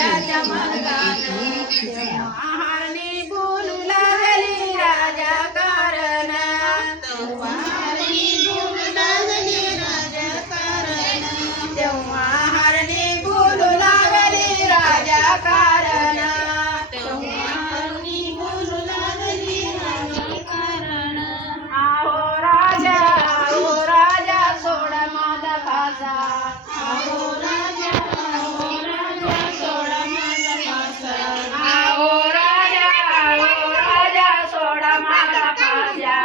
राजाच्या मार्गानं तेव्हा हरणी बोलू लागली राजा कारण तेव्हा हरणी बोलू लागली राजा कारण तेव्हा हरणी बोलू लागली राजा कारण तेव्हा हरणी बोलू लागली राजा कारण आहो राजा सोड माझा फासा आहो राजा सोड माझा फासा आहो राजा सोड माझा फासा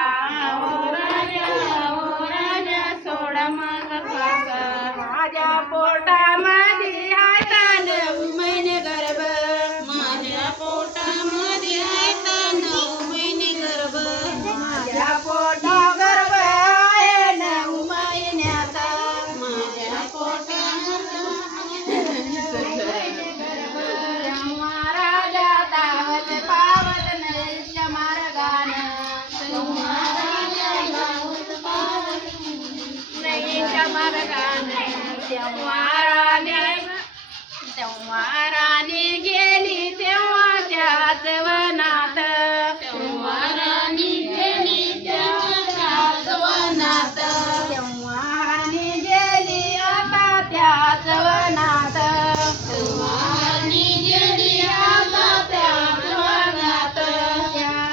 आहो राजा सोड माझा फासा माझ्या पोटामध्ये आता 9 महिने गर्भ माझ्या पोटामध्ये आता 9 महिने गर्भ माझ्या पोटा गर्भ आहे 9 महिन्याचा माझ्या पोटामध्ये 9 महिने गर्भ तेव्हा राजा धावत पावत नैच्या मार्गानं तेव्हा राजा धावत पावत नैच्या मार्गानं तेव्हा राणी गेली तेव्हा त्याच वनात